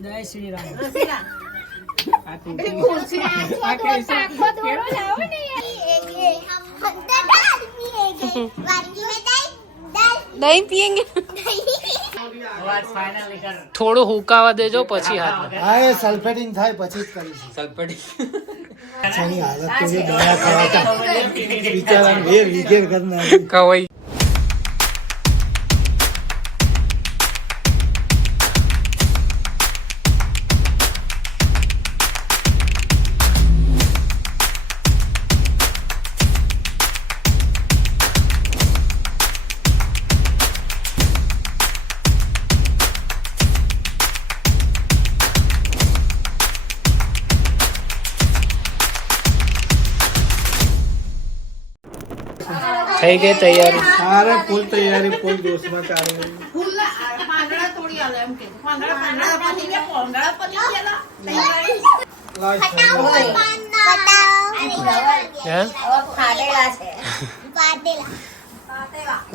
जय श्री राम। દહીં પીએંગે થોડું હુકાવા દેજો પછી હાથ હા એ સલ્ફેટિંગ થાય પછી જ કરીશું સલ્ફેટિંગ આની હાલત તો જે દયા ખવાતા બિચારાને વેર વિઘેર કરી નાખી કવાઈ થઈ ગઈ તૈયારી સારે ફૂલ તૈયારી ફૂલ જોશમાં ચાલુ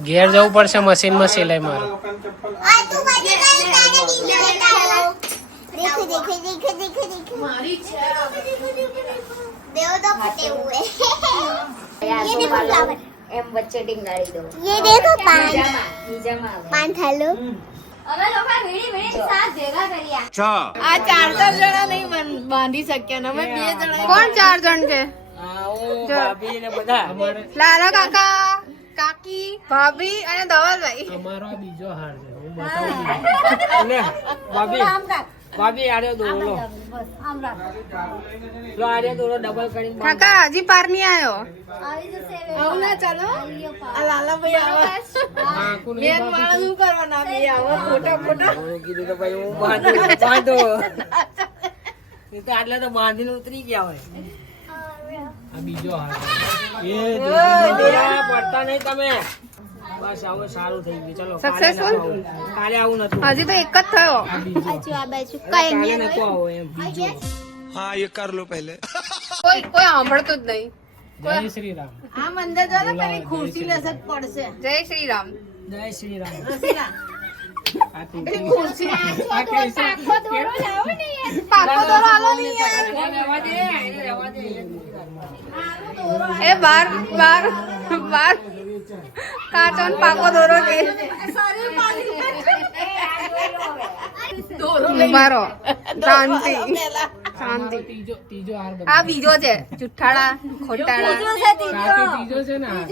ઘેર જવું પડશે મશીનમાં સિલાઈ મારે एम बच्चे डिंगाड़ी दो ये देखो पान पान खा लो અમે લોકો વીડી વીડી સાથ ભેગા કર્યા આ 4 જણા નહીં બાંધી શક્યા ને અમે 2 જણા કોણ 4 જણ છે ભાભી ને બધા લાલા કાકા કાકી ભાભી અને ધવલભાઈ અમારો બીજો હાર છે હું બતાવું લે ભાભી ભાભી આરે દોરો લો આરે દોરો ડબલ કરીને કાકા હજી પાર નહીં આવ્યો આવી જશે આવું ના ચાલો આ લાલાભાઈ આવો મેન વાળા શું કરવાના બે આવો ફોટા ફોટા હું કીધું તો ભાઈ હું બાંધો એ તો આટલા તો બાંધીને ઉતરી ગયા હોય આ બીજો હાર એ પડતા નહીં તમે બસ આવો સારું થઈ ગયું ચલો સક્સેસફુલ કાલે આવું નતું હજી તો એક જ થયો આ બાજુ કાલે નતો આવો એમ બીજો हाँ ये कर लो पहले કોઈ સાંભળતું જ નહીં જય શ્રી રામ આ મંદિર જો ને પેલી ખુરશી નસક પડશે જય શ્રી રામ જય શ્રી રામ આ તું ખુરશી આ કૈસે પાકો દોરો આલો નહીં યાર રહેવા દે એ બાર બાર બાર કાચો ને પાકો દોરો છે મારો શાંતિ શાંતિ ત્રીજો હાર આ બીજો છે જુઠ્ઠાળા ખોટાળા ત્રીજો છે ને આ.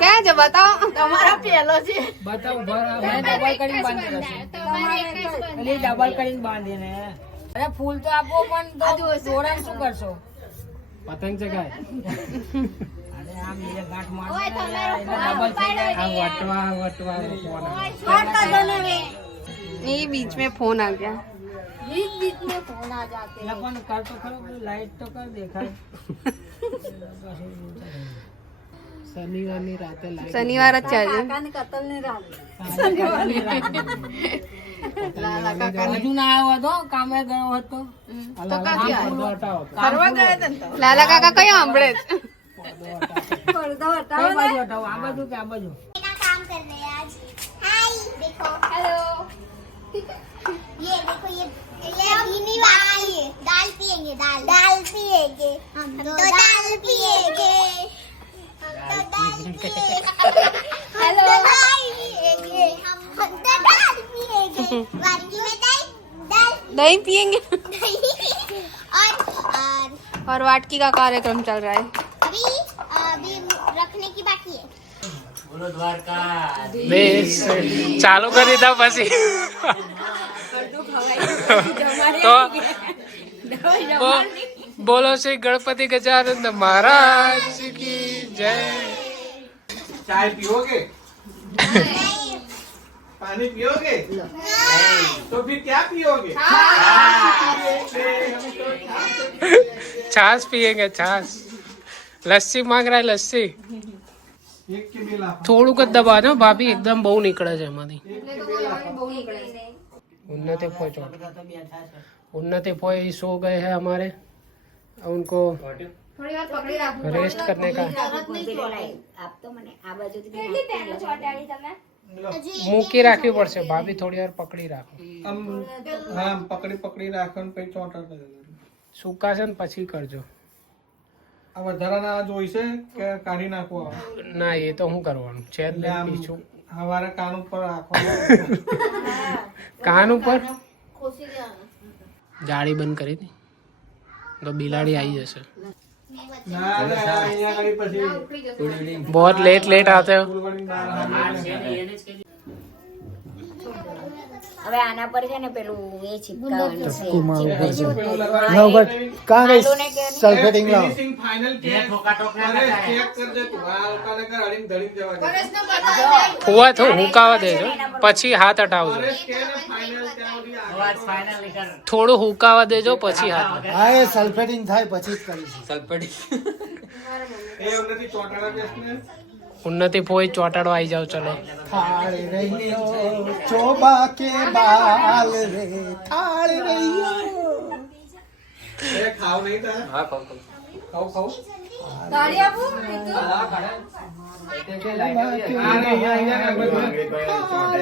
ક્યાં છે બતાવો તમારા પેલો છે બતાવ ઉભા રહો. મેં ડબલ કરીને બાંધી રાખી. એટલે ડબલ કરીને બાંધીને અરે ફૂલ તો આપો પણ દોરાને શું કરશો પતંગ ચગાય અરે આ મેરે ગાંઠ માર ડબલ થઈ જાય આ વટવા ये बीच में फोन आ गया बीच में फोन आ जाते એટલે પણ કર તો ખરો લાઈટ તો કર દેખાય શનિવારની રાતે લાઈટ शनिवार अच्छा है કાકાને કતલ ને રાત હજુ ના આવ્યો હતો કામે ગયો હતો तो का किया હટાવો फरवा गए थे लाला काका कहीं हमड़े પડદો કઈ હટાવો બાજુ હટાવો આ બાજુ કે આ બાજુ ना काम कर रहे हैं आज हाय देखो हेलो ये देखो ये भीनी वाली दाल पिएंगे दाल पिएंगे हम तो दाल पिएंगे हेलो दाल पिएंगे हम तो दाल पिएंगे वाटी में दाल दही पियेंगे और और वाटकी का कार्यक्रम चल रहा है अभी रखने की बाकी है बेस चालू कर दीधा પછી તો બોલો શ્રી ગણપતિ ગજાનંદ મહારાજ કી જય चाय पियोगे पानी पियोगे तो फिर क्या पियोगे छाछ पिएंगे छाछ लस्सी मांग रहा है लस्सी एक के बेला થોડુંક જ દબાજો ભાભી એકદમ બહુ નીકળે છે એમાંથી उन्नति फोय उन्नति फोय सो गए हैं हमारे उनको થોડી વાર પકડી રાખવું रेस्ट करने का આપ તો મને આ બાજુથી કેટલી પેનો ચોટાડી તમે મૂકી રાખવી પડશે ભાભી થોડી વાર પકડી રાખો આમ હા પકડી પકડી રાખો ને પછી ચોંટાડતા જવાનું. સુકાશે ને પછી કરજો આ વધારાના જોઈશે કે કાઢી નાખવો આવે? ના એ તો હું કરવાનું છે જ એટલે નહીં આમ પીછું હવારે કાન ઉપર રાખવાનું. કાન ઉપર ખોસી દેવાનું જાળી બંધ કરી દી તો બિલાડી આવી જશે ના ના, અહીંયા આગળ પછી ઉખડી જશે बहुत लेट लेट आते हो ફૂલવડી બહાર હાલી હવે આના પર છે ને પેલું એ ચિપકાવવાનું છે કુમાર પેલું લગાવી લાવ બટ કાં ગઈ સલ્ફેટિંગ લાવ ફિનિશિંગ ફાઇનલ ચેક કરજે તું. આ લોકોને કર અડીને ધડીને જવા દે. પરેશનો બતાવો हुआ तो हुकावा देજો પછી હાથ હટાવજો પરેશ કે ને ફાઇનલ ત્યાં સુધી આગળ થોડું હુકાવા દેજો પછી હાથ હા એ સલ્ફેટિંગ થાય પછી જ કરીશું એ ઉન્નતિ ચોંટાડા બેસને ઉન્નતિ ફોઈ ચોટાડો આવી જાવ ચલો થાળ રહ્યો ચોબા કે બાલ રે થાળ રહ્યો એ ખાવ નહીં તારે? ખાવ ખાવ. ગાડી આપું આ નહીં, અહીંયા આગળ થાળ રહ્યો થાળ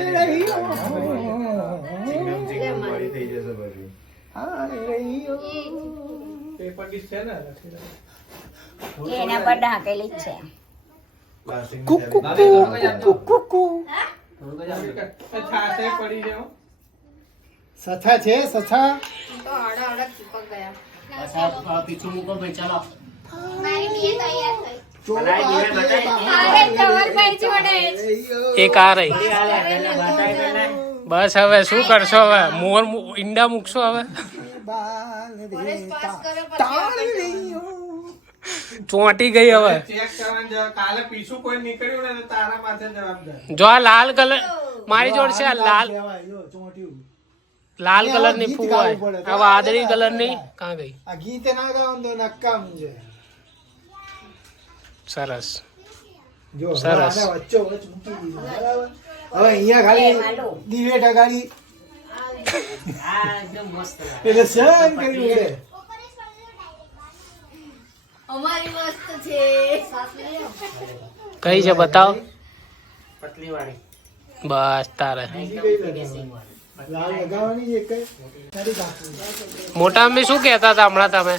રહ્યો પેપર ડીશ છે ને એ એના પર ઢાંકેલી જ છે કુકુ કુકુ છાશે પડી જાવ. સથા છે સથા તો આડા આડા ચીપક ગયા મારી બીએ તૈયાર થઈ ચોબા કે અરે ધવલભાઈ જોડે એક આ રહી બસ હવે શું કરશો હવે મોર ઈંડા મૂકશો હવે બાલ રે પાસ કરે થાળ રહ્યો ચોંટી ગઈ હવે ચેક કરવાનું જવા. કાલે પીછું કોઈ નીકળ્યું ને તો તારા માથે જવાબદાર. જો આ લાલ કલર મારી જોડે છે આ લાલ કહેવાય, જો, ચોંટ્યું. લાલ કલર ની ગીત ફૂ ગાવું હોય પડે. આ વાદળી કલર ની કાં ગઈ આ ગીતે ના ગાવાનું તો નક્કામ છે સરસ જો હવે સરસ. આને વચ્ચો વચ્ચ મૂકી દીધું બરાબર હવે અહીંયા ખાલી દિવેટ અગાડી એટલે સહન કરી ઉડે અમારી મસ્ત છે કઈ છે બતાવો બસ તારે બીજી કઈ લગાવવાની? લાલ લગાવવાની એક કઈ તારી બાકી. મોટા મમ્મી શું કહેતા હતા હમણાં તમે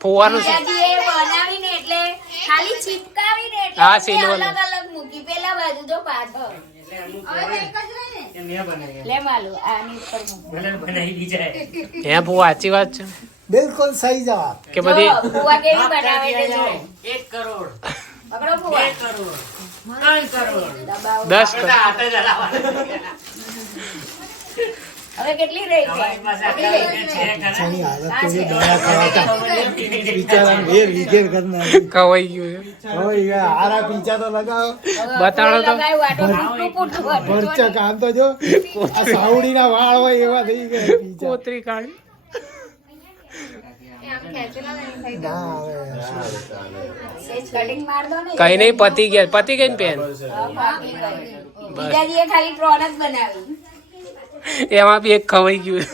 ફુવાનું શું દાદી એ બનાવીને એટલે ખાલી ચિપકાવીને એટલે હા, અમે સિલ્વર. અલગ અલગ મૂકી પેલા બાજુ તો પાછળ લે માલું આની ઉપર મૂક હે ફુવા સાચી વાત છે બિલકુલ સહી જવાબ કે બધી જો, ફુવા કેવી બનાવે છે જો. પકડો ફુવા. દબાવો. 10 કર હવે કેટલી રહી છે પાછાની હાલત તો જે દયા કરાતા બિચારાને વેર વિખેર કરી નાખી. ખવાઈ ગયું છે. હવે એ હારા પીંચા તો લગાવો બતાડો તો લગાવ્યું આટો પૂટું પૂટું હતું. ભરચક આમ તો જો આ સાવડીના વાળ હોય એવા થઈ ગયા પીંચા. કોતરી કાઢી આમ ખેંચેલા નહીં થઈ ના હવે સેજ કટિંગ માર દો ને. કઈ નહીં પતી ગઈ ને પેન હા, બાકી કઈ. બીજાજીએ ખાલી ત્રણ જ બનાવી એમાં બી એક ખવાઈ ગયું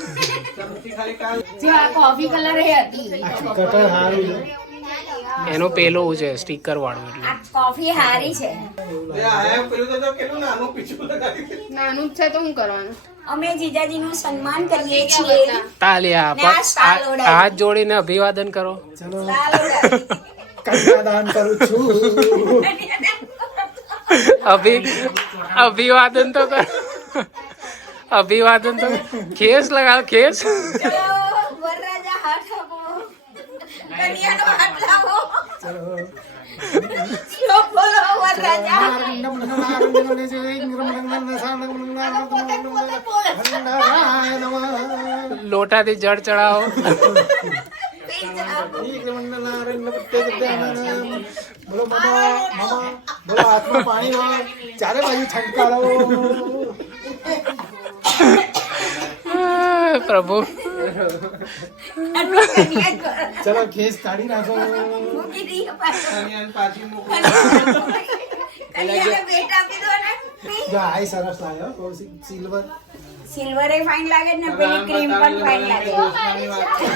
ચમચી ખાલી કાલ જો આ કોફી કલર એ હતી કટર હારું છે. એનો પેલો છે સ્ટીકર વાળું એટલે આ કોફી હારી છે એ આયા પેલું તો જો કેટલું નાનું પીછું લગાવી દીધું. નાનું જ છે તો શું કરવાનું અમે જીજાજીનું સન્માન કરીએ છીએ તાલિયા ને આ સ્ટાર ઓડાવી. હાથ જોડીને અભિવાદન કરો ચલો લાલ ઓડાવી. કન્યાદાન કરું છું અભિવાદન તો કર અભિવાદન તો ખેસ લગાવ ખેસ ચલો, વરરાજા હાથ આપો. કન્યાનો હાથ લાવો. ચલો, બોલો વરરાજા. લોટાથી જળ ચડાવો બોલો મામા મામા બોલો હાથમાં પાણી હોય ચારે બાજુ છંટકારો પ્રભુ ચલો ખેસ કાઢી નાખો મૂકી દઈએ પાછો. કન્યાને પાછી મોકલો. કન્યાને ભેટ આપી દો ને. જો આઈ સરસ લાવ્યો સિલ્વર સિલ્વર એ ફાઇન લાગે ને પેલી ક્રીમ પણ ફાઇન લાગે. જોશનાની વાત છે.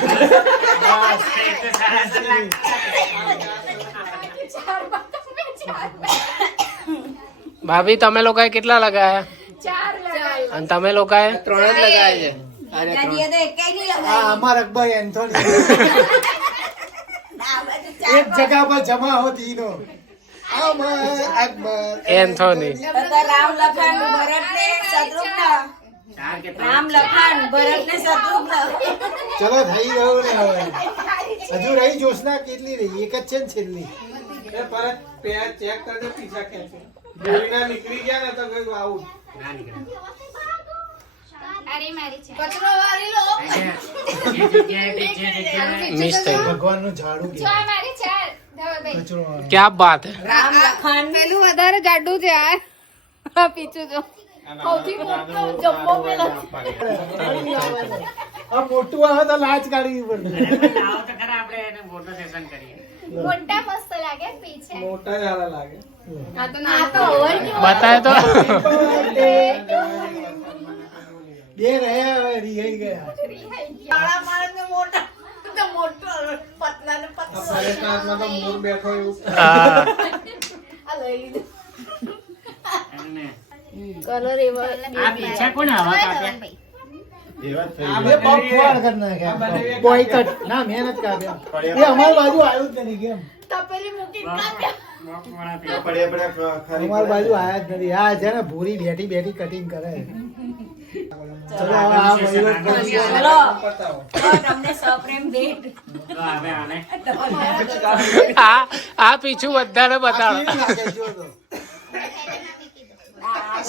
ભાભી તમે લોકોએ કેટલા લગાયા? અને તમે લોકોએ? 3 જ લગાય છે. દાદીએ તો એકેય નહીં આ લગાવી. અમાર અકબર એન્થોની આ બધું ચાર એક જગહ પર જમા હોતી નો અમર અકબર એન્થોની. તો રામ લખન ભરત ને શત્રુઘ્ન. રામ લખન ભરત ને શત્રુઘ્ન. ચલો થઈ ગયું ને હવે હજુ રહી જોશના કેટલી રહી? એક જ છે ને છેલ્લી. એ પરત પેર ચેક કરજો પીછા ખેંચે ગોળીના નીકળી ગયા ને તો કઈ આવું કચરો વાળી લો. મિસ થઈ ગયું. ભગવાનનું ઝાડુ કહેવાય. કચરો વાળો. ક્યાં બાત હે. રામ લખન પેલું વધારે જાડું છે આ પીછું જો સૌથી મોટો જમ્બો પેલો આ મોટું આવે તો લાજ કાઢવી પડે. આવો તો ખરા આપણે એને ફોટો સેશન કરીએ. મોટા મસ્ત લાગે પીછે મોટા જ હારા લાગે આ તો ઓવર બતાય તો. બે રહ્યા હવે રીહાઈ ગયા. કાળા માણસ ને મોટા તો મોટો પતલા ને આ પતલો. પરેશના હાથમાં તો મોર બેઠો એવું હા. આ લઈ લીધું. એમને. કલર એવા આ પીછા કોને હવા કાપ્યા? આ બે પગ ફોડ કરી નાખ્યા. બોયકટ. ના મેં નથી કાપ્યા. એ અમારી બાજુ આવ્યું જ નથી કેમ? તપેલી મૂકી કાપ્યા. અમારી બાજુ આયા જ નથી. આ છે ને ભૂરી બેઠી બેઠી કટિંગ કરે. ચલો હવે આ મયુર કરી. ચલો પતાવો તો તમને સપ્રેમ ભેટ. તો હવે આને આ પીછું બધાને આ બતાવો. કેવી લાગે જો તો.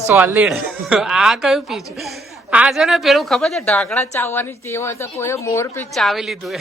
સોલિડ. આ કયું પીછું? આ છે ને પેલું ખબર છે ઢાંકણા ચાવવાની ટેવ હોય તો કોઈ મોર પીચ ચાવી લીધું.